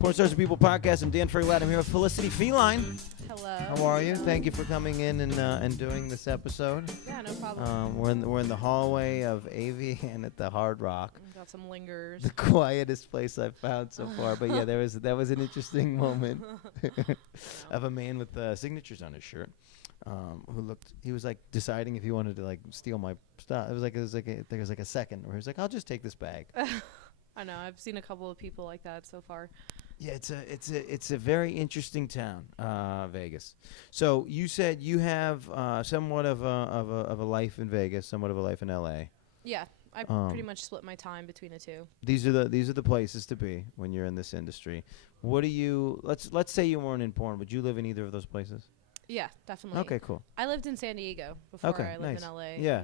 Porn Stars People podcast. I'm Dan Frigolette. I'm here with Felicity Feline. Hello. How are you? Thank you for coming in and doing this episode. Yeah, no problem. We're in the hallway of AV and at the Hard Rock. Got some lingers. The quietest place I've found so far. But yeah, that was an interesting moment of a man with signatures on his shirt. He was like deciding if he wanted to like steal my stuff. There was like a second where he was like, I'll just take this bag. I know. I've seen a couple of people like that so far. Yeah, it's a very interesting town, Vegas. So you said you have somewhat of a life in Vegas, somewhat of a life in LA. Yeah, I pretty much split my time between the two. These are the places to be when you're in this industry. What do you let's say you weren't in porn, would you live in either of those places? Yeah, definitely. Okay, cool. I lived in San Diego before I lived in LA. Yeah.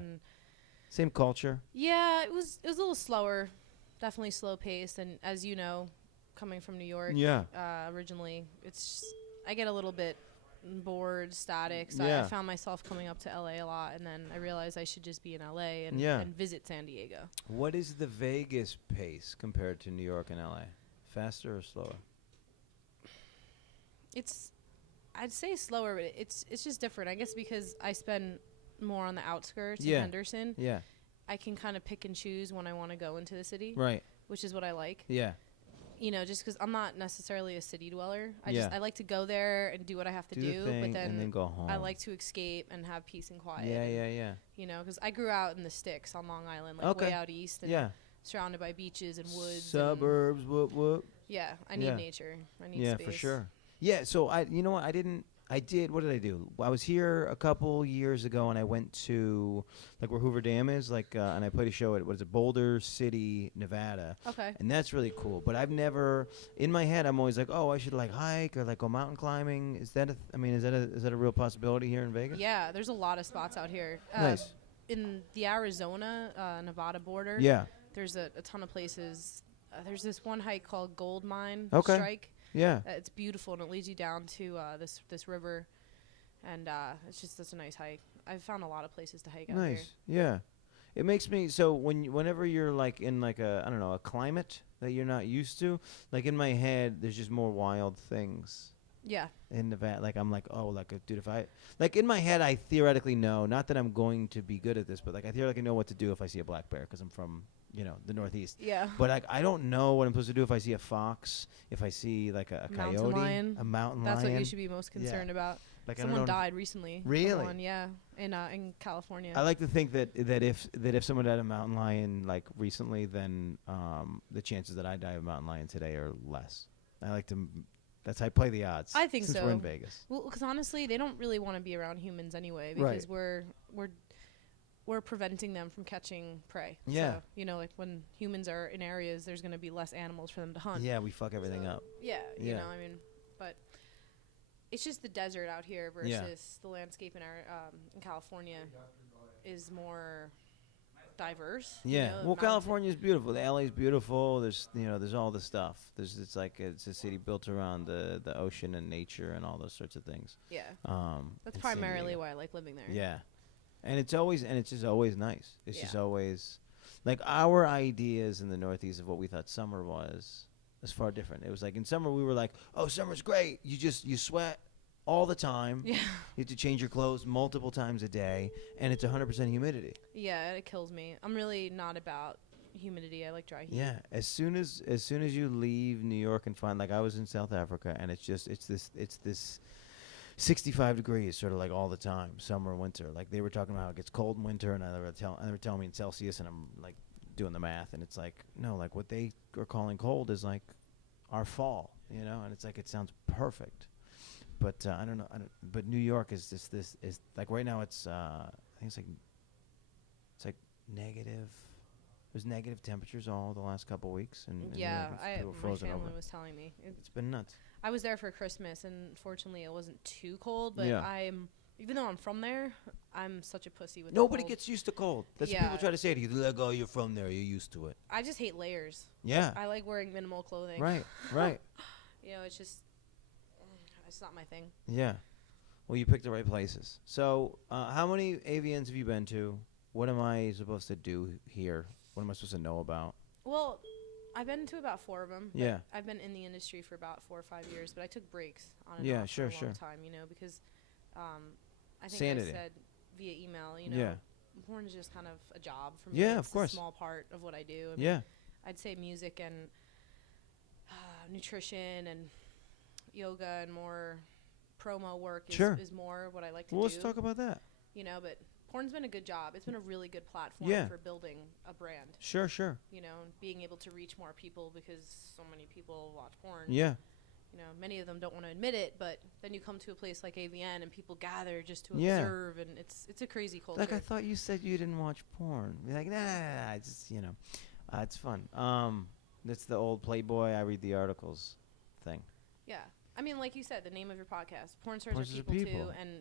Same culture. Yeah, it was a little slower, definitely slow paced, and as you know, coming from New York, originally, I get a little bit bored, static. So I found myself coming up to LA a lot, and then I realized I should just be in LA and visit San Diego. What is the Vegas pace compared to New York and LA? Faster or slower? I'd say slower, but it's just different. I guess because I spend more on the outskirts in Henderson. Yeah. I can kind of pick and choose when I want to go into the city. Right. Which is what I like. Yeah. You know, just because I'm not necessarily a city dweller. I like to go there and do what I have to do, but then go home. I like to escape and have peace and quiet. Yeah. You know, because I grew out in the sticks on Long Island, like way out east, and surrounded by beaches and woods. Suburbs, whoop. Yeah, I need nature. I need space. Yeah, for sure. Yeah, so you know what? What did I do? I was here a couple years ago, and I went to like where Hoover Dam is, and I played a show at Boulder City, Nevada. Okay. And that's really cool. But I've never, in my head, I'm always like, oh, I should like hike or like go mountain climbing. Is that a real possibility here in Vegas? Yeah, there's a lot of spots out here. Nice. In the Arizona, Nevada border. Yeah. There's a ton of places. There's this one hike called Gold Mine Strike. Yeah, it's beautiful, and it leads you down to this river, and it's a nice hike. I've found a lot of places to hike out here. Nice, yeah. It makes me whenever you're like in like a climate that you're not used to, like in my head, there's just more wild things. Yeah. In Nevada, like I'm like, oh, like dude, if I like in my head, I theoretically know, not that I'm going to be good at this, but like I theoretically know what to do if I see a black bear because I'm from the Northeast. Yeah. But I don't know what I'm supposed to do if I see a fox, if I see like a coyote, a mountain lion. That's what you should be most concerned about. Like someone died recently. Really? In California. I like to think that if someone died of a mountain lion like recently, then the chances that I die of a mountain lion today are less. I like to. That's how I play the odds. I think since so. We're in Vegas. Well, because honestly, they don't really want to be around humans anyway, because we're preventing them from catching prey. Yeah. So, like when humans are in areas, there's going to be less animals for them to hunt. Yeah, we fuck everything up. Yeah, but it's just the desert out here versus the landscape in California is more diverse. Yeah. Well, California is beautiful. The LA is beautiful. There's all the stuff. It's a city built around the ocean and nature and all those sorts of things. Yeah. That's primarily why I like living there. Yeah. And it's just always nice. It's just always like our ideas in the Northeast of what we thought summer was far different. It was like in summer we were like, oh, summer's great. You sweat all the time. Yeah. You have to change your clothes multiple times a day, and it's 100% humidity. Yeah, it kills me. I'm really not about humidity. I like dry heat. Yeah. As soon as you leave New York and find, like I was in South Africa, and it's this 65 degrees sort of like all the time, summer, winter. Like they were talking about how it gets cold in winter, and they were telling me in Celsius, and I'm like doing the math, and it's like, no, like what they are calling cold is like our fall, and it's like it sounds perfect. But I don't know. But New York is just this is like right now it's I think it's like negative. There's negative temperatures all the last couple weeks, and my family was telling me it's been nuts. I was there for Christmas, and fortunately it wasn't too cold. But even though I'm from there, I'm such a pussy with Nobody gets used to cold. That's what people try to say to you. They're like, oh, you're from there, you're used to it. I just hate layers. Yeah. I like wearing minimal clothing. Right. It's just it's not my thing. Yeah. Well, you picked the right places. So, how many AVNs have you been to? What am I supposed to do here? What am I supposed to know about? Well, I've been to about 4 of them. Yeah. I've been in the industry for about 4 or 5 years, but I took breaks on and off sure, for a long time, because I think Sanity. I said via email, porn is just kind of a job for me. Yeah, it's of course. a small part of what I do. I mean, I'd say music and nutrition and yoga and more promo work is more what I like to do. Well, let's talk about that. But porn's been a good job. It's been a really good platform for building a brand. Sure. And being able to reach more people because so many people watch porn. Yeah. Many of them don't want to admit it, but then you come to a place like AVN and people gather just to observe, and it's a crazy culture. Like, I thought you said you didn't watch porn. You're like, nah, it's just, it's fun. That's the old Playboy, I read the articles thing. Yeah. I mean, like you said, the name of your podcast, Porn Stars Are People too, and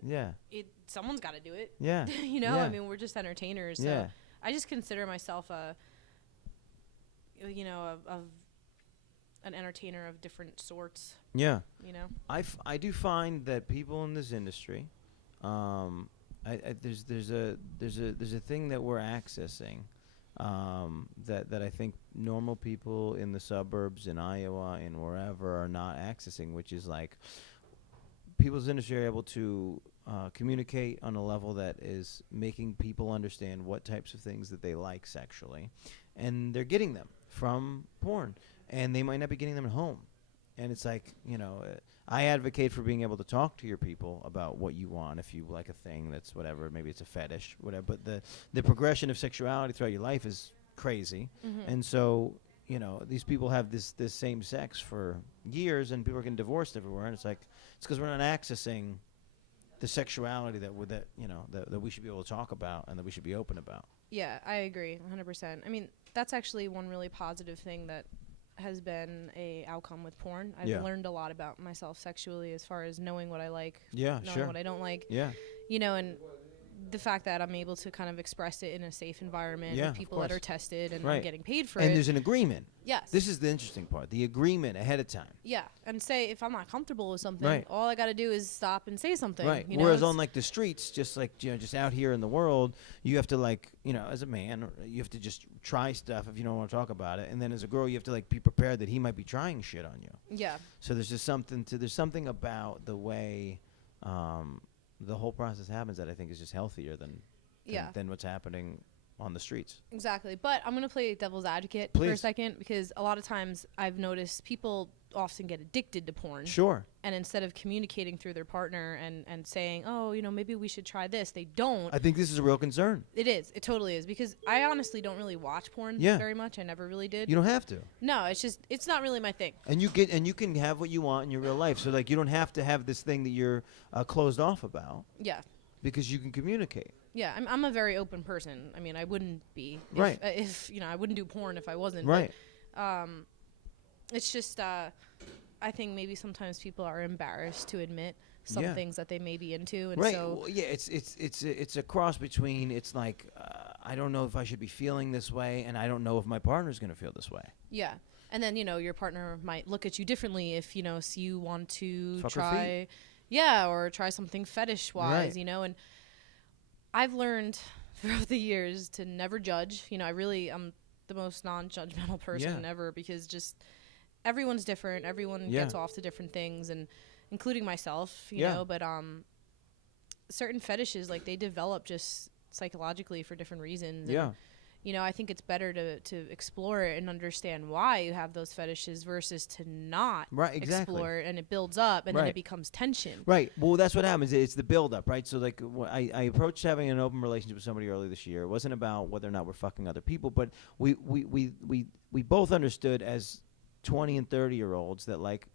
someone's got to do it. Yeah. I mean, we're just entertainers, so I just consider myself an entertainer of different sorts. Yeah. I do find that people in this industry, there's a thing that we're accessing, that I think normal people in the suburbs in Iowa and wherever are not accessing, which is like people's industry are able to communicate on a level that is making people understand what types of things that they like sexually, and they're getting them from porn, and they might not be getting them at home. And it's like, I advocate for being able to talk to your people about what you want. If you like a thing that's whatever, maybe it's a fetish, whatever. But the progression of sexuality throughout your life is crazy. Mm-hmm. And so, these people have this same sex for years, and people are getting divorced everywhere. And it's like, it's because we're not accessing the sexuality that we should be able to talk about and that we should be open about. Yeah, I agree 100%. I mean, that's actually one really positive thing that has been a outcome with porn. I've learned a lot about myself sexually as far as knowing what I like, knowing what I don't like. Yeah. And the fact that I'm able to kind of express it in a safe environment with people that are tested and I'm getting paid for it. And there's an agreement. Yes. This is the interesting part, the agreement ahead of time. Yeah. And say if I'm not comfortable with something, all I got to do is stop and say something. Right. Whereas on like the streets, just like, just out here in the world, you have to like, as a man, you have to just try stuff if you don't want to talk about it. And then as a girl, you have to like be prepared that he might be trying shit on you. Yeah. So there's just there's something about the way the whole process happens that I think is just healthier than what's happening on the streets. Exactly. But I'm going to play devil's advocate for a second, because a lot of times I've noticed people often get addicted to porn. Sure. And instead of communicating through their partner and saying, oh, maybe we should try this, they don't. I think this is a real concern. It is. It totally is. Because I honestly don't really watch porn very much. I never really did. You don't have to. No, it's not really my thing. And you can have what you want in your real life. So like you don't have to have this thing that you're closed off about. Yeah. Because you can communicate. Yeah, I'm a very open person. I mean, I wouldn't be if I wouldn't do porn if I wasn't. Right. But, it's just I think maybe sometimes people are embarrassed to admit some things that they may be into, and so well, it's a cross between it's like I don't know if I should be feeling this way, and I don't know if my partner's going to feel this way. Yeah. And then your partner might look at you differently if so you want to Fuck try or try something fetish wise, and I've learned throughout the years to never judge. I'm the most non-judgmental person ever, because just everyone's different. Everyone gets off to different things, and including myself, you know, but certain fetishes, like, they develop just psychologically for different reasons. Yeah. And, I think it's better to explore it and understand why you have those fetishes versus to not explore it, and it builds up, and then it becomes tension. Right. Well, that's what happens. It's the build-up, right? So, like, I approached having an open relationship with somebody early this year. It wasn't about whether or not we're fucking other people, but we both understood as 20 and 30-year-olds that, like,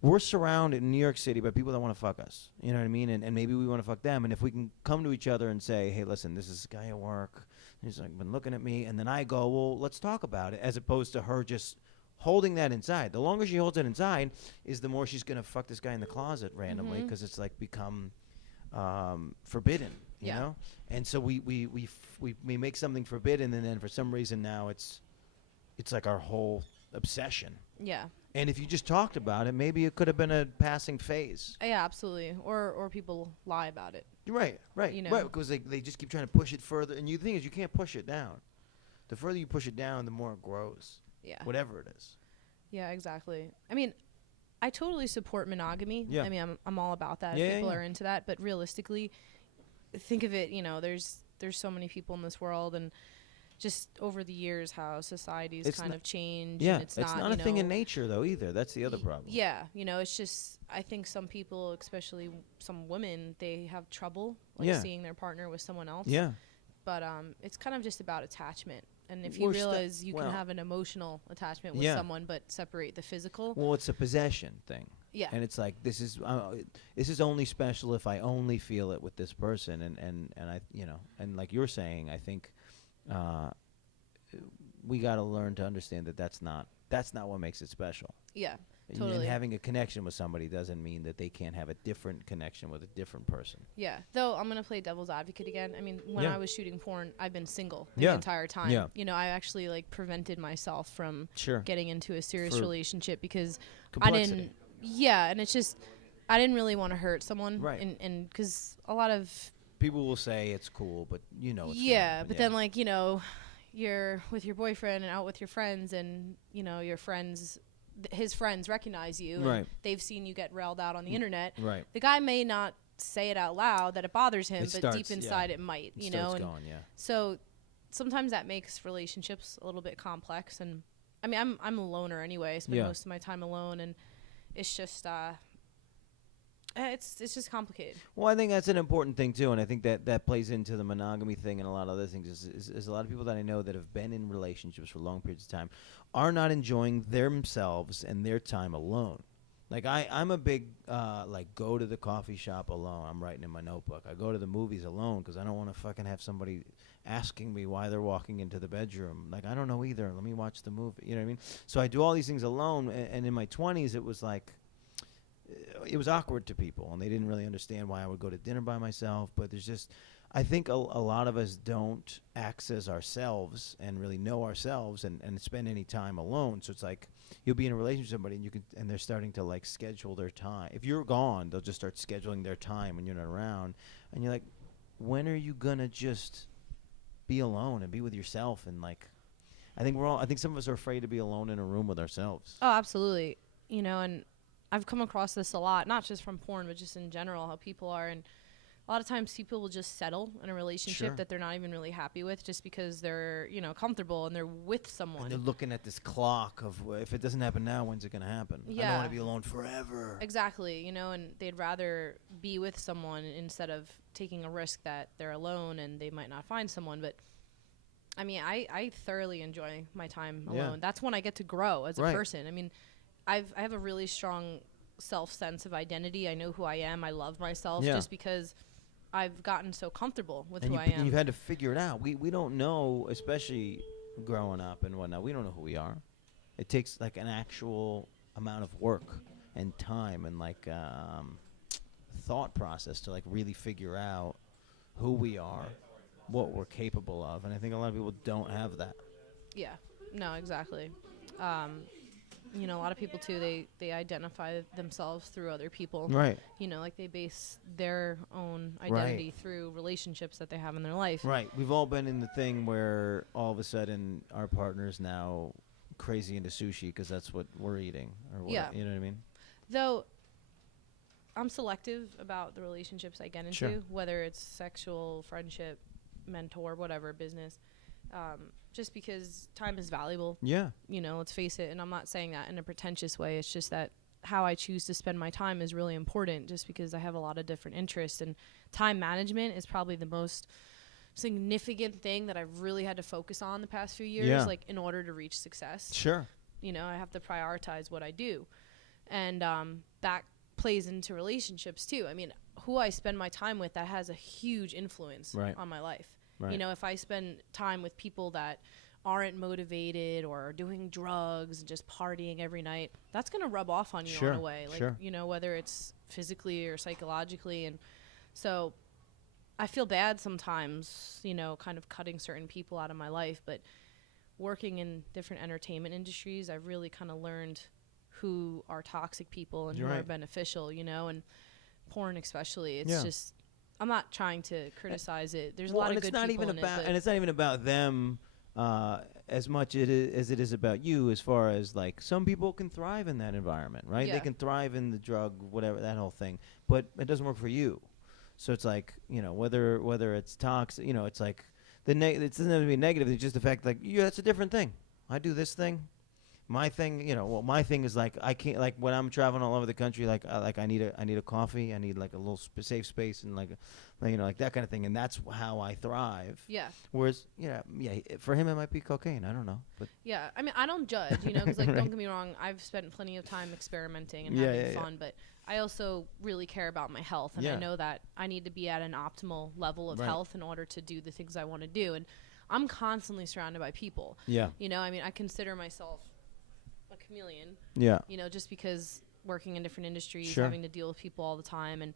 we're surrounded in New York City by people that want to fuck us. You know what I mean? And maybe we want to fuck them. And if we can come to each other and say, hey, listen, this is a guy at work. He's like been looking at me. And then I go, well, let's talk about it, as opposed to her just holding that inside. The longer she holds it inside is the more she's going to fuck this guy in the closet randomly, because it's like become forbidden, you know? And so we make something forbidden, and then for some reason now it's like our whole obsession. Yeah. And if you just talked about it, maybe it could have been a passing phase. Yeah, absolutely. Or people lie about it. Right. Right, because they just keep trying to push it further. And the thing is, you can't push it down. The further you push it down, the more it grows. Yeah. Whatever it is. Yeah, exactly. I mean, I totally support monogamy. Yeah. I mean, I'm all about that. Yeah, People are into that, but realistically, think of it, there's so many people in this world, and just over the years how society's kind of changed. Yeah, and it's not a thing in nature though either. That's the other problem. Yeah, it's just, I think some people, especially some women, they have trouble seeing their partner with someone else. Yeah. But it's kind of just about attachment. And if you realize you can have an emotional attachment with someone, but separate the physical. Well, it's a possession thing. Yeah. And it's like, this is only special if I only feel it with this person. And I, and like you're saying, I think we got to learn to understand that that's not what makes it special. Yeah. Totally. And having a connection with somebody doesn't mean that they can't have a different connection with a different person. Yeah. Though I'm going to play devil's advocate again. I mean, when I was shooting porn, I've been single the entire time. Yeah. I actually prevented myself from getting into a serious relationship because complexity. I didn't. Yeah. And it's just, I didn't really want to hurt someone. Right. And because a lot of people will say it's cool, but it's but then you're with your boyfriend and out with your friends, and your friends, his friends recognize you, and they've seen you get railed out on the internet. Right. The guy may not say it out loud that it bothers him, but deep inside it might. It starts going. So sometimes that makes relationships a little bit complex. And I mean, I'm a loner anyway. I spend most of my time alone, and it's just it's just complicated. Well, I think that's an important thing too, and I think that plays into the monogamy thing and a lot of other things. Is a lot of people that I know that have been in relationships for long periods of time are not enjoying themselves and their time alone. Like I'm a big go to the coffee shop alone. I'm writing in my notebook. I go to the movies alone because I don't want to fucking have somebody asking me why they're walking into the bedroom. Like, I don't know either. Let me watch the movie. You know what I mean? So I do all these things alone, and in my 20s it was like, it was awkward to people, and they didn't really understand why I would go to dinner by myself. But there's just, I think a lot of us don't access ourselves and really know ourselves and spend any time alone. So it's like you'll be in a relationship with somebody and they're starting to schedule their time. If you're gone, they'll just start scheduling their time when you're not around, and you're like, when are you gonna just be alone and be with yourself? And I think some of us are afraid to be alone in a room with ourselves. Oh, absolutely. And I've come across this a lot, not just from porn, but just in general, how people are. And a lot of times people will just settle in a relationship that they're not even really happy with just because they're, comfortable and they're with someone. And they're looking at this clock of, if it doesn't happen now, when's it going to happen? Yeah. I don't want to be alone forever. Exactly. And they'd rather be with someone instead of taking a risk that they're alone and they might not find someone. But I mean, I thoroughly enjoy my time alone. That's when I get to grow as a person. I mean, I have a really strong sense of identity. I know who I am. I love myself just because I've gotten so comfortable with who I am. And you've had to figure it out. We don't know, especially growing up and whatnot, we don't know who we are. It takes an actual amount of work and time and thought process to really figure out who we are, what we're capable of. And I think a lot of people don't have that. Yeah. No, exactly. A lot of people too, they identify themselves through other people. Right. They base their own identity through relationships that they have in their life. Right. We've all been in the thing where all of a sudden our partner's now crazy into sushi because that's what we're eating. Or what, you know what I mean? Though I'm selective about the relationships I get into, whether it's sexual, friendship, mentor, whatever, business. Just because time is valuable. Yeah. Let's face it. And I'm not saying that in a pretentious way. It's just that how I choose to spend my time is really important just because I have a lot of different interests. And time management is probably the most significant thing that I've really had to focus on the past few years, in order to reach success. Sure. I have to prioritize what I do. And that plays into relationships too. I mean, who I spend my time with, that has a huge influence on my life. Right. If I spend time with people that aren't motivated or are doing drugs and just partying every night, that's going to rub off on you in a way. Whether it's physically or psychologically. And so I feel bad sometimes, kind of cutting certain people out of my life. But working in different entertainment industries, I've really kind of learned who are toxic people and who are beneficial, and porn especially. It's just... I'm not trying to criticize it. There's a lot of good people in it. And it's not even about them as much as it is about you, as far as like some people can thrive in that environment, right? Yeah. They can thrive in the drug, whatever, that whole thing, but it doesn't work for you. So it's like, whether it's toxic, it's like it doesn't have to be negative. It's just the fact like, yeah, it's a different thing. I do this thing. My thing, my thing is like I can't, like when I'm traveling all over the country, like I need a coffee, I need like a little safe space and like that kind of thing, and that's how I thrive. Yeah. Whereas for him it might be cocaine. I don't know, but yeah, I mean I don't judge, because like right. Don't get me wrong, I've spent plenty of time experimenting and having fun, but I also really care about my health, and I know that I need to be at an optimal level of health in order to do the things I want to do, and I'm constantly surrounded by people. Yeah. I mean I consider myself a chameleon. Yeah. Just because working in different industries, having to deal with people all the time, and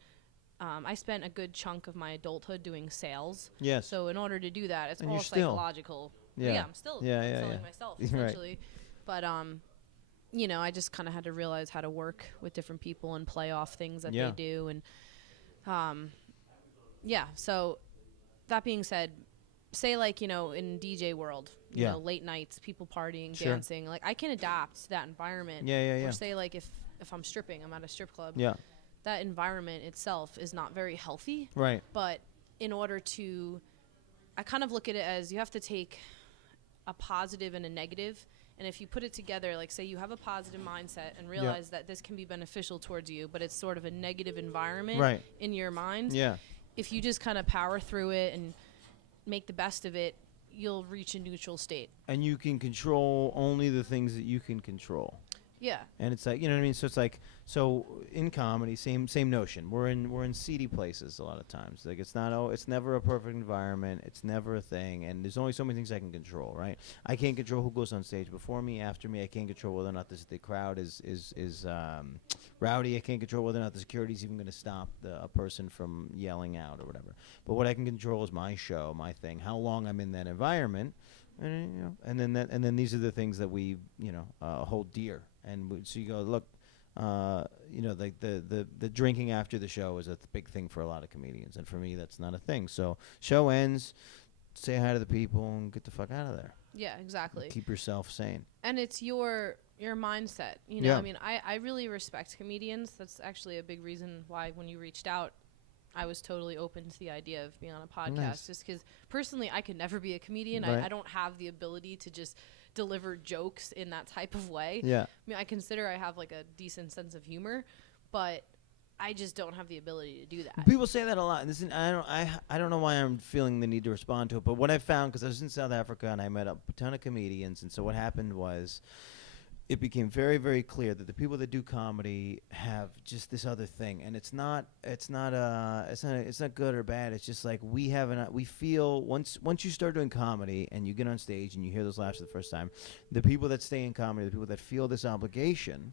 I spent a good chunk of my adulthood doing sales. Yes. So in order to do that, it's all psychological. Yeah. I'm still selling myself essentially. Right. But I just kind of had to realize how to work with different people and play off things that they do, and so that being said, say like in DJ world, you know, late nights, people partying, dancing, like I can adapt to that environment. Or say like if I'm stripping, I'm at a strip club. Yeah. That environment itself is not very healthy. Right. But in order to, I kind of look at it as you have to take a positive and a negative, and if you put it together, like say you have a positive mindset and realize that this can be beneficial towards you, but it's sort of a negative environment in your mind. Yeah. If you just kind of power through it and make the best of it, you'll reach a neutral state. And you can control only the things that you can control. Yeah. And it's like, you know what I mean? So it's like, so in comedy, same notion. We're in seedy places a lot of times. Like it's never a perfect environment. It's never a thing. And there's only so many things I can control, right? I can't control who goes on stage before me, after me. I can't control whether or not the crowd is rowdy. I can't control whether or not the security's even going to stop a person from yelling out or whatever. But what I can control is my show, my thing, how long I'm in that environment. And then these are the things that we hold dear. And so you go, look, like the drinking after the show is a big thing for a lot of comedians, and for me that's not a thing. So show ends, say hi to the people, and get the fuck out of there. Yeah, exactly. And keep yourself sane. And it's your mindset. I mean, I really respect comedians. That's actually a big reason why when you reached out, I was totally open to the idea of being on a podcast. Nice. Just because personally I could never be a comedian. Right. I don't have the ability to just deliver jokes in that type of way. Yeah. I mean, I consider I have like a decent sense of humor, but I just don't have the ability to do that. People say that a lot. And I don't know why I'm feeling the need to respond to it, but what I found, because I was in South Africa and I met a ton of comedians, and so what happened was, it became very, very clear that the people that do comedy have just this other thing, and it's not good or bad. It's just like we feel once you start doing comedy and you get on stage and you hear those laughs for the first time, the people that stay in comedy, the people that feel this obligation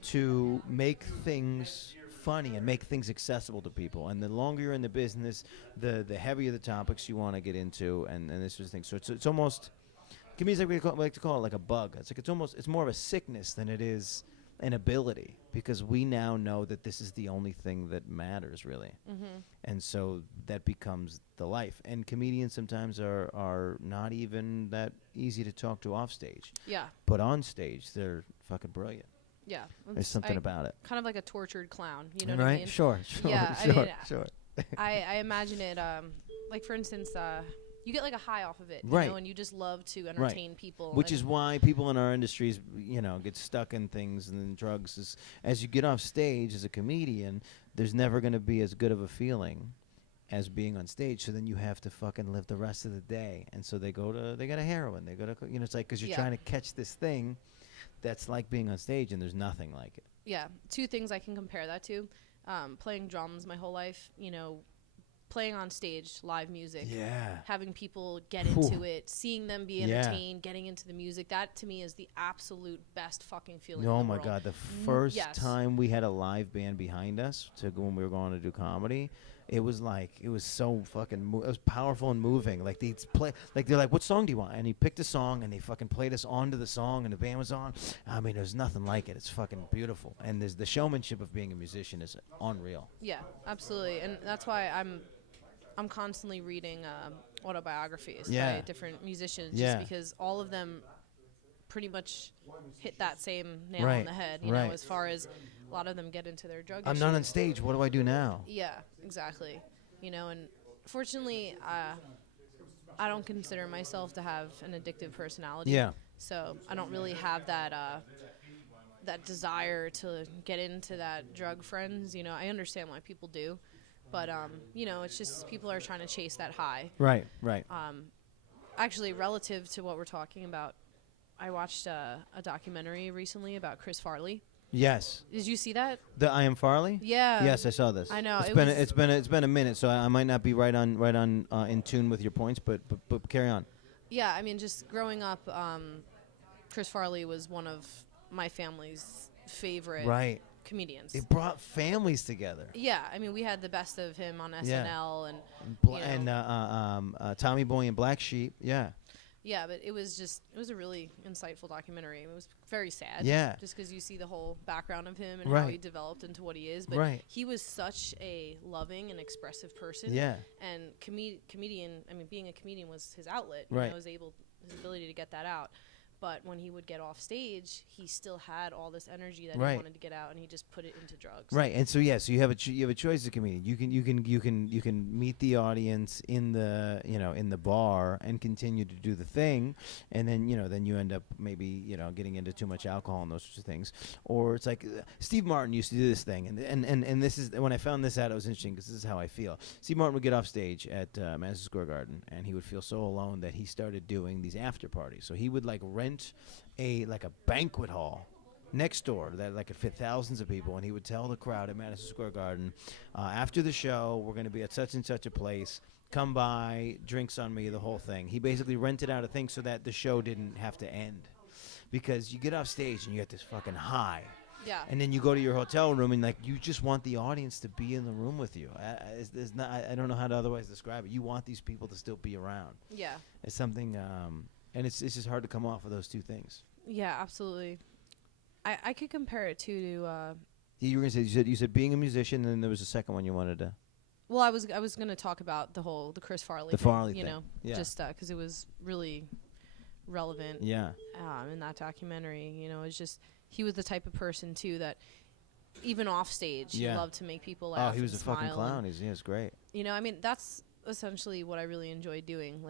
to make things funny and make things accessible to people. And the longer you're in the business, the heavier the topics you want to get into, and this sort of thing. So it's almost. Comedians like to call it like a bug. It's like it's more of a sickness than it is an ability, because we now know that this is the only thing that matters, really. Mm-hmm. And so that becomes the life. And comedians sometimes are not even that easy to talk to off stage. Yeah. But on stage, they're fucking brilliant. Yeah. There's something about it. Kind of like a tortured clown, you know what I mean? Sure. Yeah, sure. I imagine it, like for instance, you get like a high off of it, you know, and you just love to entertain people. Which is why people in our industries, get stuck in things and in drugs. As you get off stage as a comedian, there's never going to be as good of a feeling as being on stage. So then you have to fucking live the rest of the day. And so they go to heroin. They go to, it's like, because you're trying to catch this thing that's like being on stage, and there's nothing like it. Yeah. Two things I can compare that to. Playing drums my whole life, playing on stage, live music, having people get into it, seeing them be entertained, getting into the music. That to me is the absolute best fucking feeling. Oh my God, the first time we had a live band behind us when we were going to do comedy, it was so fucking it was powerful and moving. Like they'd play, like they're like, "What song do you want?" And he picked a song, and they fucking played us onto the song, and the band was on. I mean, there's nothing like it. It's fucking beautiful, and there's the showmanship of being a musician is unreal. Yeah, absolutely, and that's why I'm constantly reading autobiographies by different musicians, just because all of them pretty much hit that same nail on the head, you know, as far as a lot of them get into their drug I'm issues. not on stage. What do I do now? Yeah, exactly. You know, and fortunately, I don't consider myself to have an addictive personality. Yeah. So I don't really have that that desire to get into that drug friends. You know, I understand why people do, but you know, it's just people are trying to chase that high. Right. Right. Actually, relative to what we're talking about, I watched a documentary recently about Chris Farley. Yes. Did you see that? The I Am Farley? Yeah. Yes, I saw this. I know. It's been a minute, so I might not be right on in tune with your points, but carry on. Yeah, I mean, just growing up, Chris Farley was one of my family's favorite comedians. It brought families together. Yeah, I mean, we had the best of him on SNL and Tommy Boy and Black Sheep. Yeah. Yeah, but it was a really insightful documentary. It was very sad. Yeah. Just because you see the whole background of him and how he developed into what he is. But he was such a loving and expressive person. Yeah. And comedian, I mean, being a comedian was his outlet. Right. You know, his ability to get that out. But when he would get off stage, he still had all this energy that he wanted to get out, and he just put it into drugs. Right, and so so you have a choice as a comedian. You can meet the audience in the bar and continue to do the thing, and then you end up maybe getting into too much alcohol and those sorts of things. Or it's like Steve Martin used to do this thing, and this is when I found this out, it was interesting because this is how I feel. Steve Martin would get off stage at Madison Square Garden, and he would feel so alone that he started doing these after parties. So he would rent a banquet hall next door that could fit thousands of people, and he would tell the crowd at Madison Square Garden, after the show, we're going to be at such and such a place. Come by, drinks on me, the whole thing. He basically rented out a thing so that the show didn't have to end, because you get off stage and you get this fucking high. Yeah. And then you go to your hotel room and you just want the audience to be in the room with you. I don't know how to otherwise describe it. You want these people to still be around. Yeah. It's something. And it's just hard to come off of those two things. Yeah, absolutely. I could compare it to you were gonna say you said being a musician, and then there was a second one you wanted to. Well, I was gonna talk about the Chris Farley. Farley thing. You know, just because it was really relevant. Yeah. In that documentary, it's just he was the type of person too that even off stage he loved to make people laugh. Oh, he was a smile fucking clown. He was great. I mean, that's essentially what I really enjoy doing.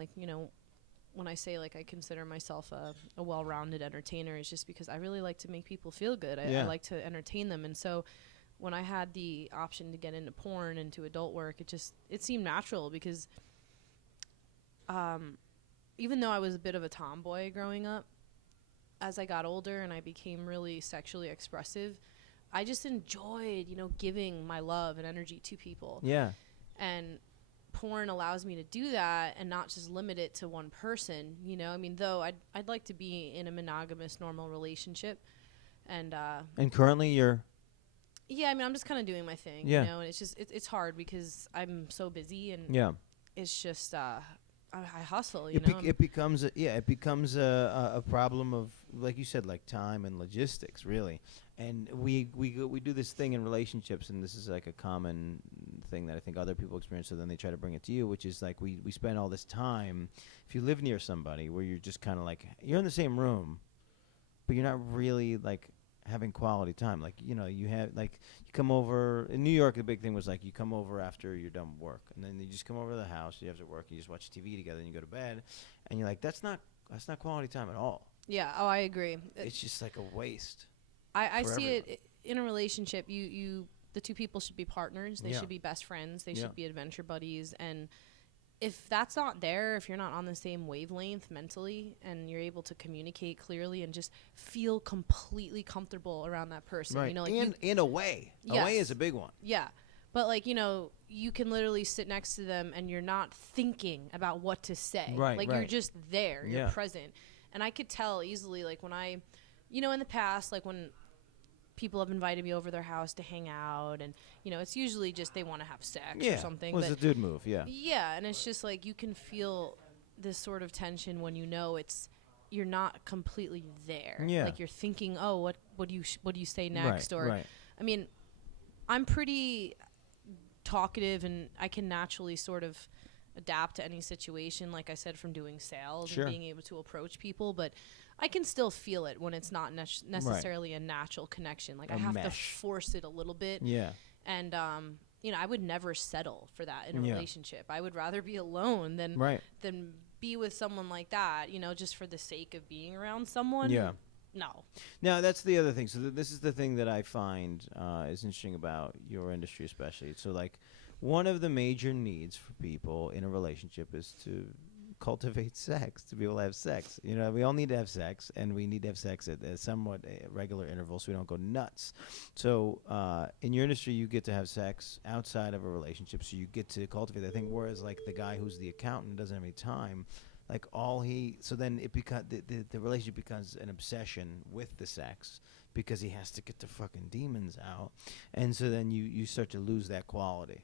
When I say I consider myself a well-rounded entertainer, it's just because I really like to make people feel good. I like to entertain them. And so when I had the option to get into porn and to adult work, it seemed natural because even though I was a bit of a tomboy growing up, as I got older and I became really sexually expressive, I just enjoyed, giving my love and energy to people. Yeah. And porn allows me to do that and not just limit it to one person, I mean, though I'd like to be in a monogamous normal relationship, and currently you're I mean, I'm just kind of doing my thing, and it's just it's hard because I'm so busy, and it's just I hustle, it becomes a problem of, like you said, time and logistics, really. And we do this thing in relationships, and this is a common thing that I think other people experience, so then they try to bring it to you, which is we spend all this time, if you live near somebody where you're just kind of you're in the same room, but you're not really having quality time. You have you come over in New York. The big thing was you come over after you're done with work, and then you just come over to the house, you have to work, you just watch TV together, and you go to bed, and you're that's not quality time at all. Yeah. Oh, I agree. It's just a waste. I see it in a relationship. The two people should be partners. They should be best friends. They should be adventure buddies. And if that's not there, if you're not on the same wavelength mentally, and you're able to communicate clearly and just feel completely comfortable around that person, right? In a way, yes. A way is a big one. Yeah, but you can literally sit next to them and you're not thinking about what to say. Right. You're just there. You're present. And I could tell easily, when I, in the past, when people have invited me over their house to hang out, and it's usually just they want to have sex or something. Was a dude move, yeah, and it's just you can feel this sort of tension when you're not completely there. You're thinking, oh, what do you say next? I mean, I'm pretty talkative, and I can naturally sort of adapt to any situation, like I said, from doing sales Sure. and being able to approach people, but I can still feel it when it's not necessarily a natural connection. Like, I have to force it a little bit. Yeah. And, you know, I would never settle for that in a relationship. I would rather be alone than be with someone like that, you know, just for the sake of being around someone. Yeah. No. Now, that's the other thing. So this is the thing that I find is interesting about your industry especially. So, like, one of the major needs for people in a relationship is to cultivate sex, to be able to have sex. You know, we all need to have sex, and we need to have sex at somewhat regular intervals so we don't go nuts. So in your industry, you get to have sex outside of a relationship, so you get to cultivate that thing, whereas, like, the guy who's the accountant doesn't have any time. Like, so then it the relationship becomes an obsession with the sex because he has to get the fucking demons out. And so then you start to lose that quality.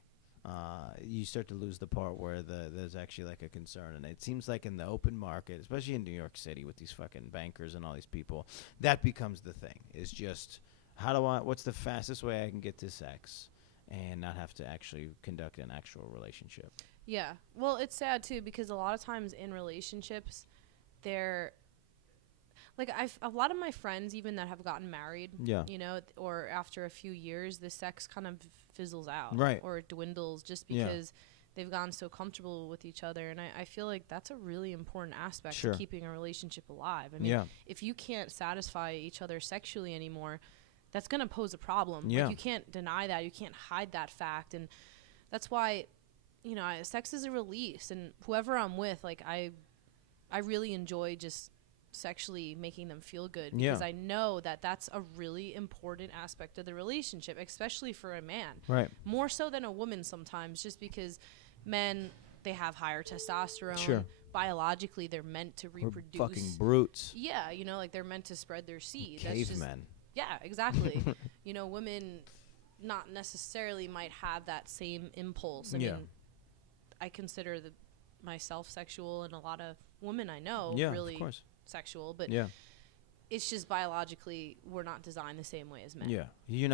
You start to lose the part where there's actually, like, a concern. And it seems like in the open market, especially in New York City with these fucking bankers and all these people, that becomes the thing. Is just, what's the fastest way I can get to sex and not have to actually conduct an actual relationship? Yeah. Well, it's sad, too, because a lot of times in relationships, they're like, a lot of my friends, even that have gotten married, you know, or after a few years, the sex kind of fizzles out. Right. Or it dwindles just because they've gotten so comfortable with each other. And I feel like that's a really important aspect of keeping a relationship alive. I mean, if you can't satisfy each other sexually anymore, that's going to pose a problem. Like, you can't deny that. You can't hide that fact. And that's why, you know, sex is a release. And whoever I'm with, like, I really enjoy just sexually making them feel good because I know that that's a really important aspect of the relationship, especially for a man. Right. More so than a woman sometimes, just because men, they have higher testosterone. Sure. Biologically, they're meant to reproduce. We're fucking brutes. Yeah, you know, like, they're meant to spread their seed. Cavemen. Yeah, exactly. You know, women not necessarily might have that same impulse. I mean, I consider myself sexual, and a lot of women I know really of course. Sexual, but it's just biologically we're not designed the same way as men. Yeah, you're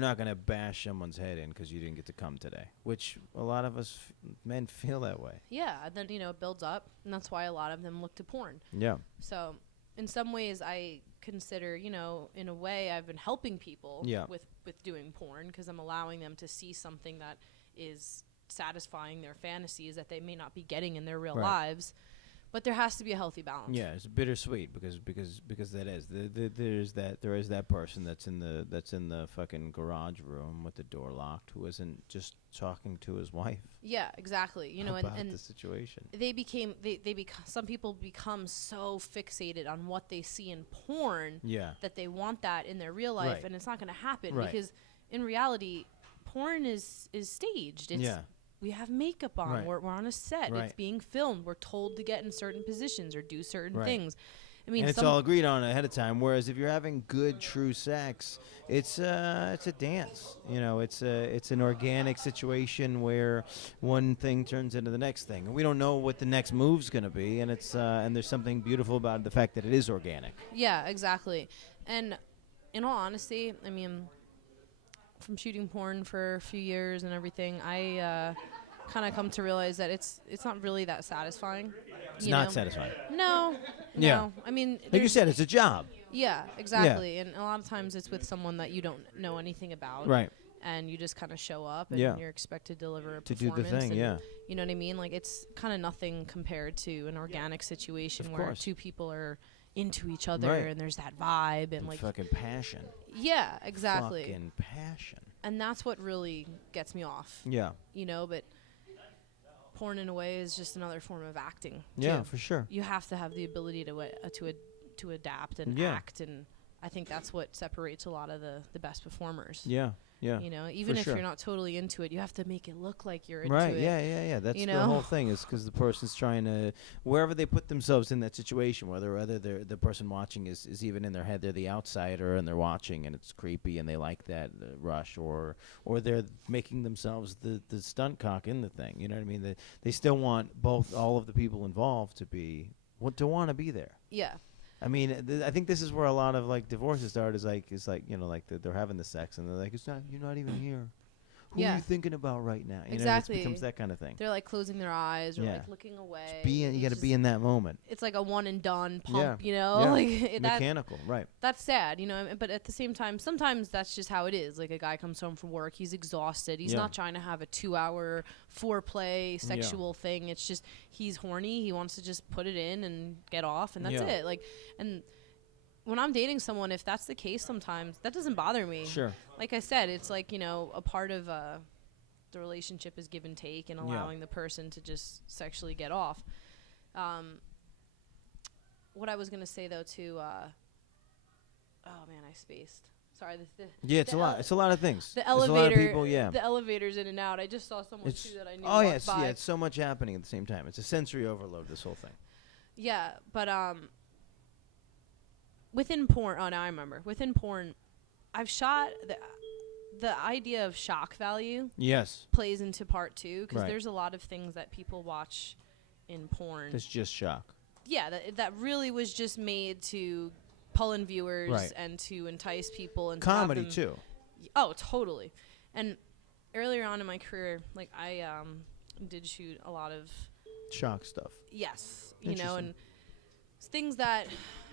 not gonna bash someone's head in because you didn't get to come today, which a lot of us men feel that way. Yeah, and then, you know, it builds up, and that's why a lot of them look to porn. Yeah. So in some ways, I consider, you know, in a way, I've been helping people with doing porn because I'm allowing them to see something that is satisfying their fantasies that they may not be getting in their real lives. But there has to be a healthy balance. Yeah, it's bittersweet because that is there is that person that's in the fucking garage room with the door locked who isn't just talking to his wife. Yeah, exactly. You know, about and the situation. Some people become so fixated on what they see in porn that they want that in their real life, and it's not going to happen because in reality, porn is staged. It's we have makeup on. We're on a set. It's being filmed. We're told to get in certain positions or do certain things. I mean, and it's all agreed on ahead of time. Whereas if you're having good, true sex, it's a dance. You know, it's an organic situation where one thing turns into the next thing, and we don't know what the next move's going to be. And and there's something beautiful about the fact that it is organic. Yeah, exactly. And in all honesty, I mean, from shooting porn for a few years and everything, I kind of come to realize that it's not really that satisfying. It's not satisfying. No. I mean, like you said, it's a job. Yeah, exactly. And a lot of times it's with someone that you don't know anything about. Right. And you just kind of show up and you're expected to deliver a performance. To do the thing, You know what I mean? Like, it's kind of nothing compared to an organic situation where two people are into each other and there's that vibe and like fucking passion. Yeah, exactly. Fucking passion. And that's what really gets me off. Yeah. You know, but porn in a way is just another form of acting. Yeah, too. For sure. You have to have the ability to adapt and act, and I think that's what separates a lot of the best performers. Yeah. Yeah. You know, even if you're not totally into it, you have to make it look like you're into it. Right, yeah. That's the whole thing, is because the person's trying to, wherever they put themselves in that situation, whether the person watching is even in their head, they're the outsider and they're watching and it's creepy and they like that rush, or they're making themselves the stunt cock in the thing. You know what I mean? They still want all of the people involved to want to be there. Yeah. I mean, I think this is where a lot of like divorces start. Is like you know, like they're having the sex and they're like, you're not even here. Who are you thinking about right now? You exactly. know, it becomes that kind of thing. They're like closing their eyes or like looking away. You got to be in that moment. It's like a one and done pump, you know? Yeah. Like mechanical, right. That's sad, you know, but at the same time, sometimes that's just how it is. Like a guy comes home from work, he's exhausted. He's not trying to have a 2-hour foreplay sexual thing. It's just he's horny. He wants to just put it in and get off, and that's it. Like, and when I'm dating someone, if that's the case, sometimes that doesn't bother me. Sure. Like I said, it's like, you know, a part of the relationship is give and take and allowing the person to just sexually get off. What I was going to say, though, too, oh, man, I spaced. Sorry. It's a lot. It's a lot of things. The elevator. There's a lot of people, The elevator's in and out. I just saw someone, too, that I knew. Oh, yes. Yeah, it's so much happening at the same time. It's a sensory overload, this whole thing. Yeah, but within porn, now I remember. Within porn, I've shot the idea of shock value. Yes. Plays into part 2 because there's a lot of things that people watch in porn. It's just shock. Yeah, that really was just made to pull in viewers and to entice people and comedy too. Oh, totally. And earlier on in my career, like I did shoot a lot of shock stuff. Yes, you know, and things that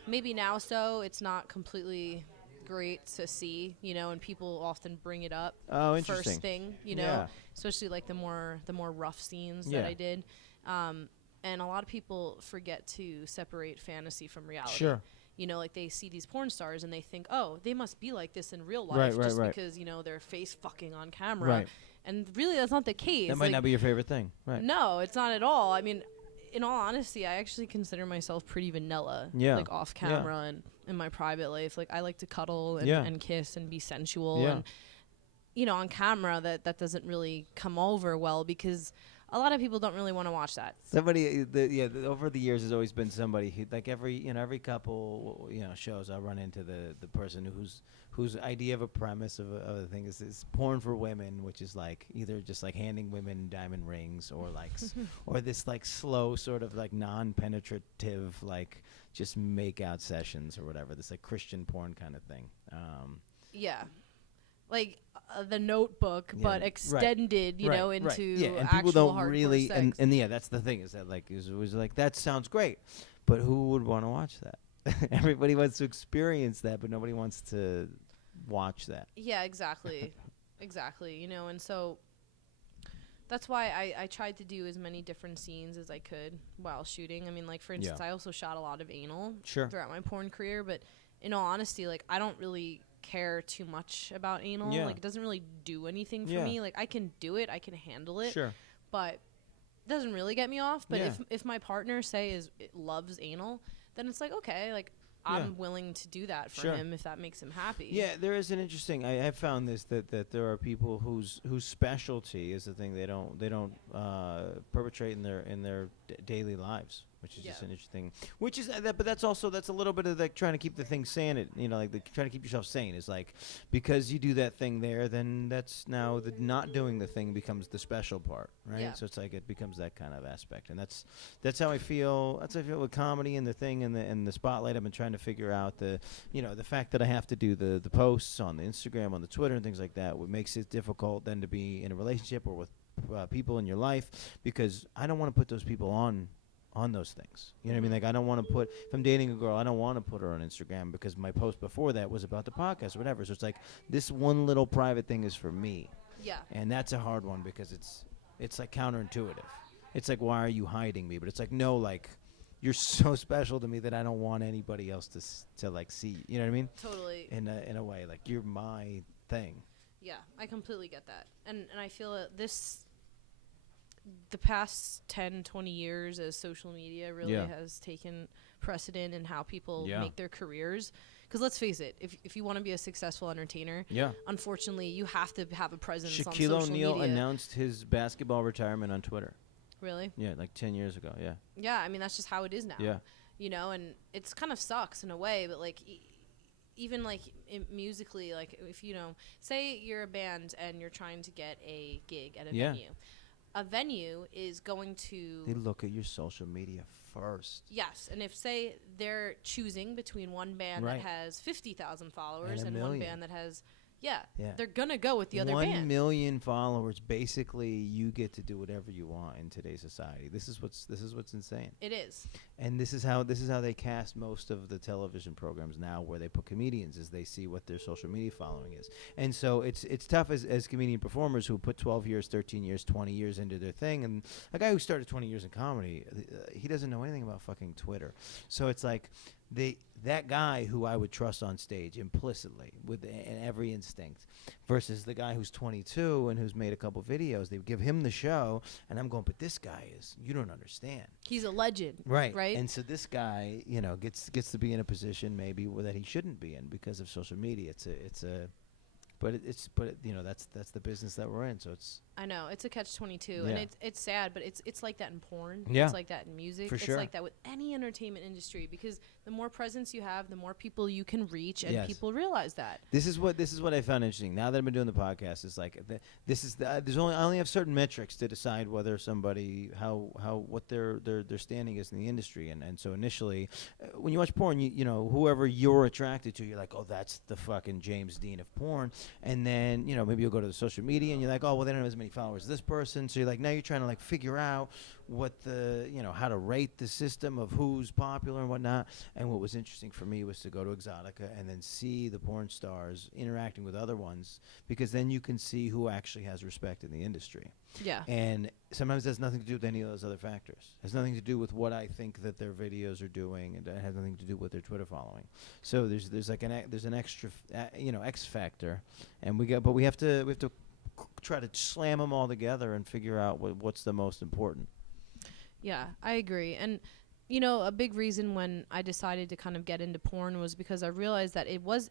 maybe now it's not completely great to see, you know, and people often bring it up first thing, you know, especially like the more rough scenes that I did. And a lot of people forget to separate fantasy from reality. Sure. You know, like they see these porn stars and they think, oh, they must be like this in real life because, you know, they're face fucking on camera. Right. And really that's not the case. That might not be your favorite thing. Right. No, it's not at all. I mean, in all honesty, I actually consider myself pretty vanilla, like off camera and in my private life. Like I like to cuddle and kiss and be sensual. And, you know, on camera that doesn't really come over well because a lot of people don't really want to watch that. Somebody, over the years, there's always been somebody who, like every couple, shows, I'll run into the person whose idea of a premise of a thing is porn for women, which is like either just like handing women diamond rings or like, or this like slow sort of like non-penetrative, like just make out sessions or whatever, this like Christian porn kind of thing. Like the Notebook, but extended, you know, into and actual people don't hardcore really, sex. and that's the thing is that like it was like that sounds great, but who would want to watch that? Everybody wants to experience that, but nobody wants to watch that. Yeah, exactly, exactly. You know, and so that's why I tried to do as many different scenes as I could while shooting. I mean, like for instance, I also shot a lot of anal throughout my porn career, but in all honesty, like I don't really care too much about anal. Like it doesn't really do anything for me. Like I can do it, I can handle it, but it doesn't really get me off. But if my partner loves anal, then it's like okay, like I'm willing to do that for him if that makes him happy. Yeah, there is an interesting. I have found this that there are people whose specialty is the thing they don't perpetrate in their daily lives, which is just an interesting. Which is that, but that's a little bit of like trying to keep the thing sane. You know, like trying to keep yourself sane is like because you do that thing there, then that's now the not doing the thing becomes the special part, right? Yeah. So it's like it becomes that kind of aspect, and that's how I feel. That's how I feel with comedy and the thing and the spotlight. I've been trying to figure out the fact that I have to do the posts on the Instagram, on the Twitter, and things like that. What makes it difficult then to be in a relationship or with people in your life because I don't want to put those people on those things. You know what I mean? Like I don't want to put, if I'm dating a girl, I don't want to put her on Instagram because my post before that was about the podcast or whatever. So it's like this one little private thing is for me. Yeah. And that's a hard one because it's like counterintuitive. It's like, why are you hiding me? But it's like, no, like you're so special to me that I don't want anybody else to like see. You know what I mean? Totally. In a way, like you're my thing. Yeah, I completely get that. And I feel that the past 10, 20 years as social media really has taken precedent in how people make their careers. Because let's face it, if you want to be a successful entertainer, unfortunately, you have to have a presence on social media. Shaquille O'Neal announced his basketball retirement on Twitter. Really? Yeah, like 10 years ago, yeah. Yeah, I mean, that's just how it is now. Yeah. You know, and it's kind of sucks in a way, but like even like musically, like if say you're a band and you're trying to get a gig at a venue. A venue is going to... They look at your social media first. Yes, and if, say, they're choosing between one band that has 50,000 followers and one band that has Yeah. They're going to go with the other band. 1 million followers. Basically, you get to do whatever you want in today's society. This is what's insane. It is. And this is how they cast most of the television programs now, where they put comedians, as they see what their social media following is. And so it's tough as comedian performers who put 12 years, 13 years, 20 years into their thing. And a guy who started 20 years in comedy, he doesn't know anything about fucking Twitter. So it's like that guy who I would trust on stage implicitly with every instinct, versus the guy who's 22 and who's made a couple videos. They give him the show, and I'm going, but this guy you don't understand. He's a legend, right? Right. And so this guy, gets to be in a position maybe that he shouldn't be in because of social media. But that's the business that we're in. So I know it's a catch-22, yeah. And it's sad, but it's like that in porn. Yeah. It's like that in music. For sure. It's like that with any entertainment industry, because the more presence you have, the more people you can reach, and yes. people realize that. This is what I found interesting. Now that I've been doing the podcast, it's like I only have certain metrics to decide whether somebody what their standing is in the industry. And so initially, when you watch porn, whoever you're attracted to, you're like, oh, that's the fucking James Dean of porn. And then maybe you'll go to the social media and you're like, oh, well, they don't have as many followers as this person. So you're like, now you're trying to like figure out what how to rate the system of who's popular and whatnot. And what was interesting for me was to go to Exotica and then see the porn stars interacting with other ones, because then you can see who actually has respect in the industry. Yeah. And sometimes it has nothing to do with any of those other factors. It has nothing to do with what I think that their videos are doing, and it has nothing to do with their Twitter following. So there's an extra X factor, and we have to try to slam them all together and figure out what's the most important. Yeah, I agree. And a big reason when I decided to kind of get into porn was because I realized that it was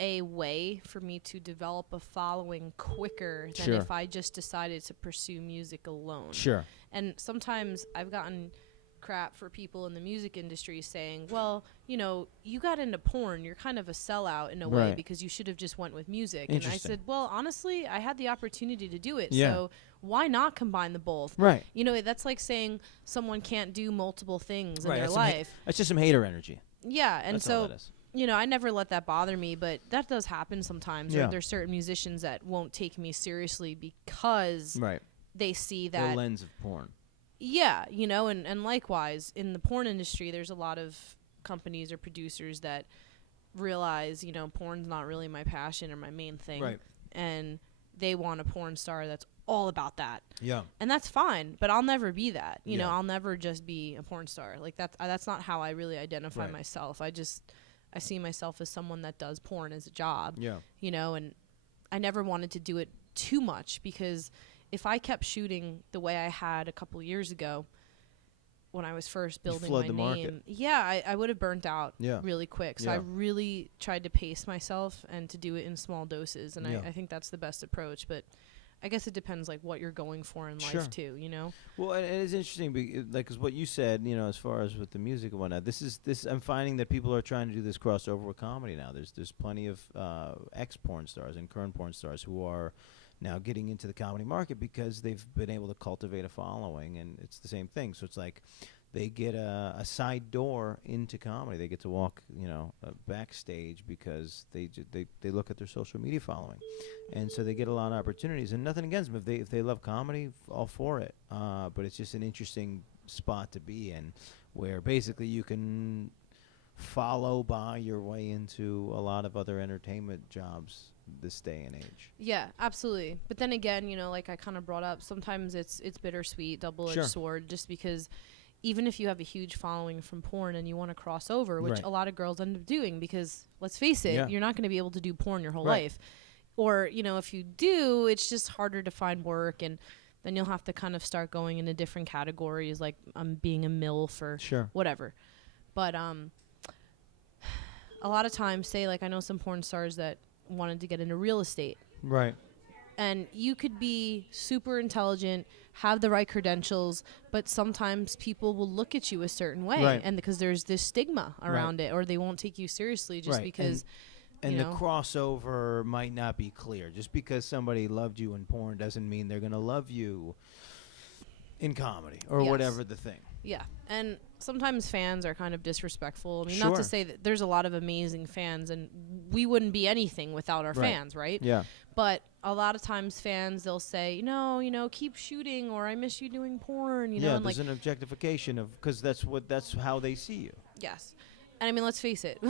a way for me to develop a following quicker than if I just decided to pursue music alone. Sure. And sometimes I've gotten crap for people in the music industry saying, well, you got into porn, you're kind of a sellout in a way because you should have just went with music. And I said, well, honestly, I had the opportunity to do it. Yeah. So why not combine the both? Right. That's like saying someone can't do multiple things in their life. That's just some hater energy. Yeah. And that's so, all that is. I never let that bother me, but that does happen sometimes. Yeah. There's certain musicians that won't take me seriously because they see that the lens of porn. Yeah, and likewise, in the porn industry, there's a lot of companies or producers that realize, porn's not really my passion or my main thing. Right. And they want a porn star that's all about that. Yeah. And that's fine, but I'll never be that. I'll never just be a porn star. Like that's not how I really identify myself. I see myself as someone that does porn as a job. Yeah. And I never wanted to do it too much, because if I kept shooting the way I had a couple years ago when I was first building my name, market. Yeah, I would have burnt out really quick. So I really tried to pace myself and to do it in small doses. And I think that's the best approach. But I guess it depends like what you're going for in life too, Well, and it's interesting because what you said, as far as with the music and whatnot, this I'm finding that people are trying to do this crossover with comedy now. There's plenty of ex-porn stars and current porn stars who are now getting into the comedy market because they've been able to cultivate a following, and it's the same thing. So it's like they get a side door into comedy. They get to walk, backstage because they look at their social media following, and so they get a lot of opportunities. And nothing against them if they love comedy, all for it. But it's just an interesting spot to be in, where basically you can buy your way into a lot of other entertainment jobs this day and age. Yeah, absolutely. But then again, like I kind of brought up, sometimes it's bittersweet, double-edged sword, just because even if you have a huge following from porn and you want to cross over, which a lot of girls end up doing, because let's face it, you're not going to be able to do porn your whole life. Or, if you do, it's just harder to find work, and then you'll have to kind of start going into different categories, like being a MILF or whatever. But a lot of times, say, like I know some porn stars that wanted to get into real estate. Right. And you could be super intelligent, have the right credentials, but sometimes people will look at you a certain way, and because there's this stigma around it, or they won't take you seriously just because. And the crossover might not be clear. Just because somebody loved you in porn doesn't mean they're going to love you in comedy or whatever the thing. Yeah, and sometimes fans are kind of disrespectful. I mean, not to say that there's a lot of amazing fans, and we wouldn't be anything without our fans, right? Yeah. But a lot of times fans, they'll say, no, keep shooting, or I miss you doing porn, Yeah, and there's an objectification of, because that's how they see you. Yes. And I mean, let's face it.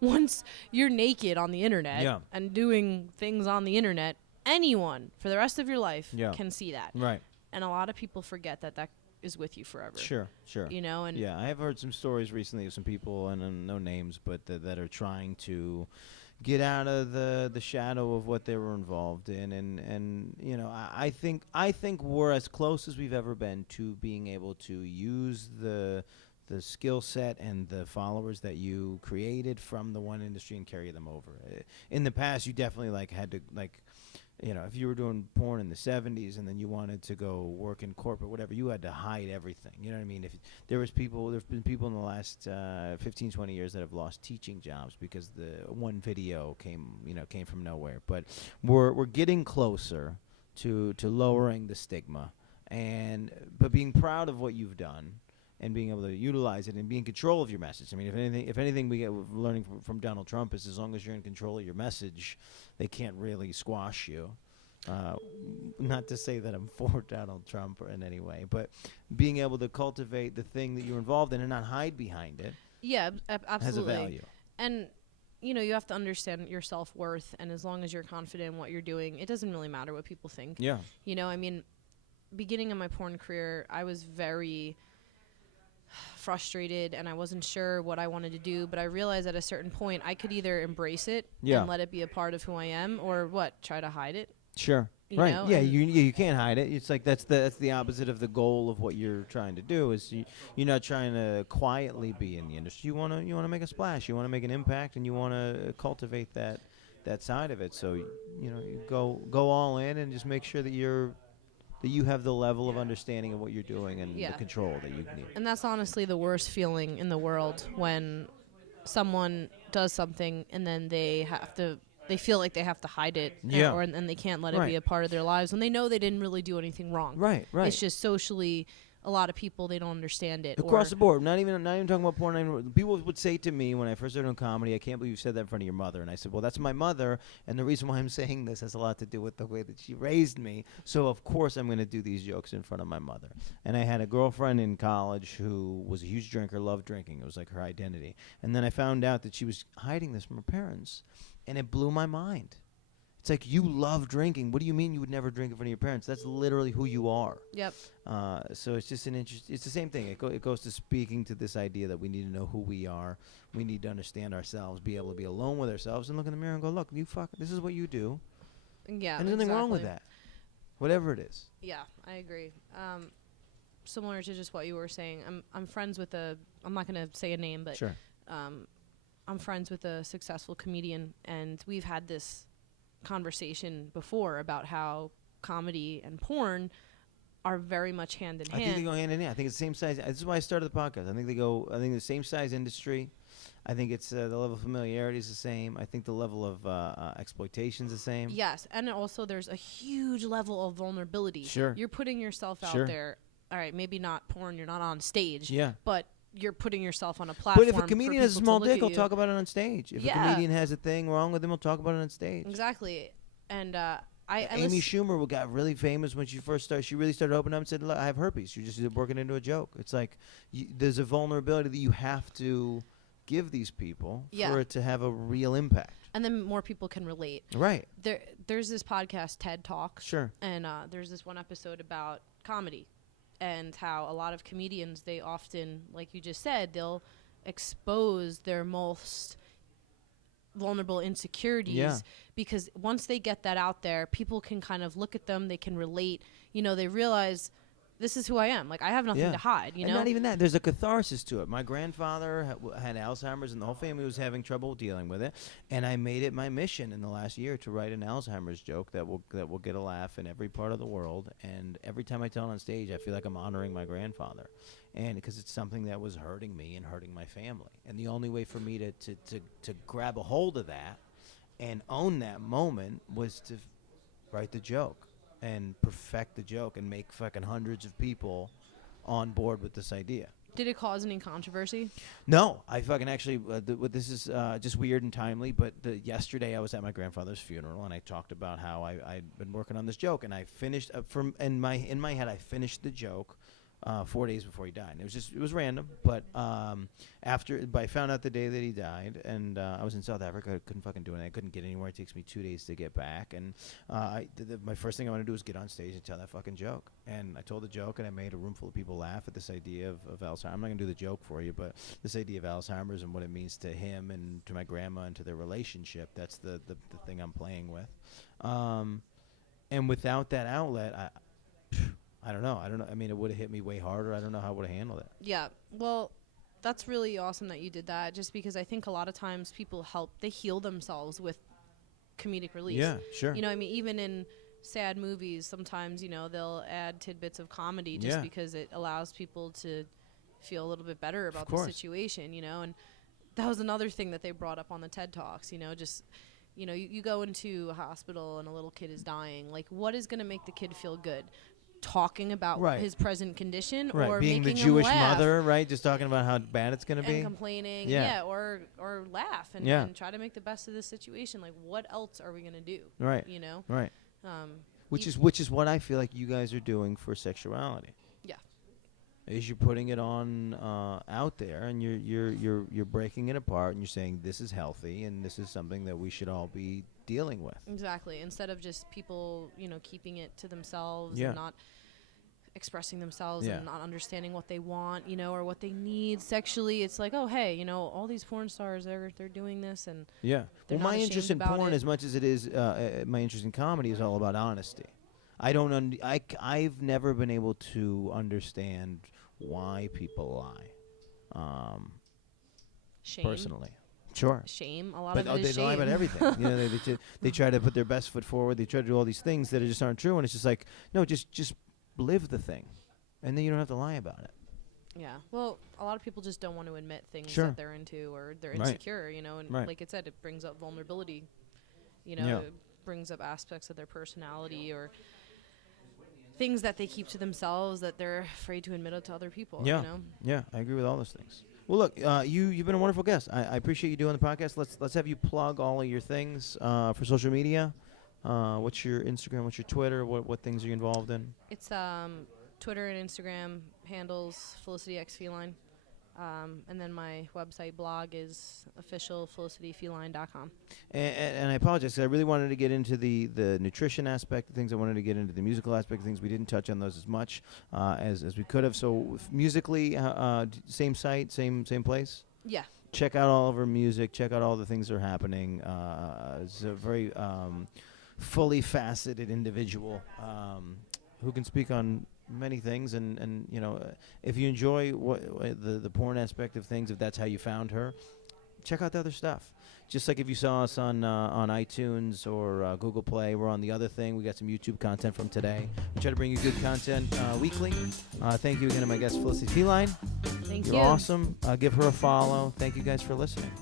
Once you're naked on the internet and doing things on the internet, anyone for the rest of your life can see that. Right. And a lot of people forget that is with you forever. Sure. And yeah, I have heard some stories recently of some people, and no names, but that are trying to get out of the shadow of what they were involved in, and I think we're as close as we've ever been to being able to use the skill set and the followers that you created from the one industry and carry them over. In the past, you definitely had to if you were doing porn in the 70s and then you wanted to go work in corporate, whatever, you had to hide everything. You know what I mean? If there's been people in the last 15, 20 years that have lost teaching jobs because the one video came from nowhere. But we're getting closer to lowering the stigma, but being proud of what you've done and being able to utilize it and be in control of your message. I mean, if anything we get learning from Donald Trump is, as long as you're in control of your message, they can't really squash you. Not to say that I'm for Donald Trump in any way, but being able to cultivate the thing that you're involved in and not hide behind it. Yeah, absolutely. Has a value. And you have to understand your self-worth, and as long as you're confident in what you're doing, it doesn't really matter what people think. Yeah. I mean, beginning of my porn career, I was very frustrated and I wasn't sure what I wanted to do, but I realized at a certain point I could either embrace it and let it be a part of who I am, or try to hide it. Sure. Right. Yeah, you can't hide it. It's like that's the opposite of the goal of what you're trying to do. Is you're not trying to quietly be in the industry. You want to make a splash. You want to make an impact, and you want to cultivate that side of it. So you go all in and just make sure that you have the level of understanding of what you're doing and the control that you need. And that's honestly the worst feeling in the world, when someone does something and then they feel like they have to hide it, and they can't let it be a part of their lives when they know they didn't really do anything wrong. Right. It's just socially, a lot of people, they don't understand it. Across the board, not even talking about porn. People would say to me when I first started doing comedy, "I can't believe you said that in front of your mother." And I said, "Well, that's my mother, and the reason why I'm saying this has a lot to do with the way that she raised me. So of course I'm going to do these jokes in front of my mother." And I had a girlfriend in college who was a huge drinker, loved drinking. It was like her identity. And then I found out that she was hiding this from her parents, and it blew my mind. It's like, you love drinking. What do you mean you would never drink in front of your parents? That's literally who you are. Yep. So it's just it's the same thing. It goes to speaking to this idea that we need to know who we are. We need to understand ourselves, be able to be alone with ourselves, and look in the mirror and go, look, this is what you do. Yeah, and there's nothing wrong with that. Whatever it is. Yeah, I agree. Similar to just what you were saying, I'm friends with I'm not going to say a name, but sure. I'm friends with a successful comedian, and we've had this conversation before about how comedy and porn are very much hand in hand. I think they go hand in hand. I think it's the same size. This is why I started the podcast. I think the same size industry. I think it's the level of familiarity is the same. I think the level of exploitation is the same. Yes, and also there's a huge level of vulnerability. Sure. You're putting yourself out there. All right, maybe not porn. You're not on stage. Yeah. But you're putting yourself on a platform. But if a comedian has a small dick, he'll talk about it on stage. If a comedian has a thing wrong with him, he'll talk about it on stage. Exactly. And Amy Schumer got really famous when she first started. She really started opening up and said, "Look, I have herpes." She just working into a joke. It's like there's a vulnerability that you have to give these people for it to have a real impact. And then more people can relate. Right. There's this podcast, TED Talks. Sure. And there's this one episode about comedy. And how a lot of comedians, they often, like you just said, they'll expose their most vulnerable insecurities because once they get that out there, people can kind of look at them, they can relate, they realize this is who I am. Like, I have nothing to hide, And not even that. There's a catharsis to it. My grandfather had Alzheimer's, and the whole family was having trouble dealing with it. And I made it my mission in the last year to write an Alzheimer's joke that will get a laugh in every part of the world. And every time I tell it on stage, I feel like I'm honoring my grandfather. And because it's something that was hurting me and hurting my family. And the only way for me to grab a hold of that and own that moment was to write the joke and perfect the joke and make fucking hundreds of people on board with this idea. Did it cause any controversy? No, I fucking actually. This is just weird and timely, but yesterday I was at my grandfather's funeral and I talked about how I'd been working on this joke, and I finished in my head I finished the joke 4 days before he died. And it was random, but I found out the day that he died, and I was in South Africa. I couldn't fucking do it. I couldn't get anywhere. It takes me 2 days to get back, and my first thing I want to do is get on stage and tell that fucking joke. And I told the joke, and I made a room full of people laugh at this idea of Alzheimer's. I'm not gonna do the joke for you, but this idea of Alzheimer's and what it means to him and to my grandma and to their relationship. That's the thing I'm playing with. And without that outlet, I don't know. I mean, it would have hit me way harder. I don't know how I would have handled it. Yeah. Well, that's really awesome that you did that, just because I think a lot of times people they heal themselves with comedic relief. Yeah, sure. You know, I mean, even in sad movies, sometimes, you know, they'll add tidbits of comedy just because it allows people to feel a little bit better about the situation, you know. And that was another thing that they brought up on the TED Talks, you know, just, you know, you go into a hospital and a little kid is dying. Like, what is going to make the kid feel good? Talking about his present condition, or being making the Jewish him laugh, mother, right? Just talking about how bad it's going to be, and complaining, or laugh and try to make the best of the situation. Like, what else are we going to do? Right. You know. Right. Which is what I feel like you guys are doing for sexuality. Yeah. Is you're putting it on out there, and you're breaking it apart, and you're saying this is healthy, and this is something that we should all be dealing with. Exactly. Instead of just people, you know, keeping it to themselves and not expressing themselves and not understanding what they want, you know, or what they need sexually. It's like, oh, hey, you know, all these porn stars, they're doing this, and well, my interest in porn, as much as it is my interest in comedy, is all about honesty. I've never been able to understand why people lie. Shame. Personally. Sure. Shame. A lot of it is they shame. lie about everything. You know, they try to put their best foot forward. They try to do all these things that just aren't true, and it's just like, no, just live the thing, and then you don't have to lie about it. Yeah. Well, a lot of people just don't want to admit things that they're into, or they're insecure, you know, and like it said, it brings up vulnerability. You know, it brings up aspects of their personality or things that they keep to themselves that they're afraid to admit to other people. Yeah. You know? Yeah, I agree with all those things. Well, look, you've been a wonderful guest. I appreciate you doing the podcast. Let's have you plug all of your things for social media. What's your Instagram? What's your Twitter? What things are you involved in? It's Twitter and Instagram handles Felicity Feline. And then my website blog is officialfelicityfeline.com. And I apologize, 'cause I really wanted to get into the nutrition aspect of things. I wanted to get into the musical aspect of things. We didn't touch on those as much as we could have. So musically, same site, same place? Yeah. Check out all of her music. Check out all the things that are happening. It's a very fully faceted individual who can speak on many things, and you know, if you enjoy the porn aspect of things, if that's how you found her, check out the other stuff. Just like if you saw us on iTunes or Google Play, we're on the other thing. We got some YouTube content from today. We try to bring you good content weekly. Thank you again to my guest, Felicity Feline. Thank you. You're awesome. Give her a follow. Thank you guys for listening.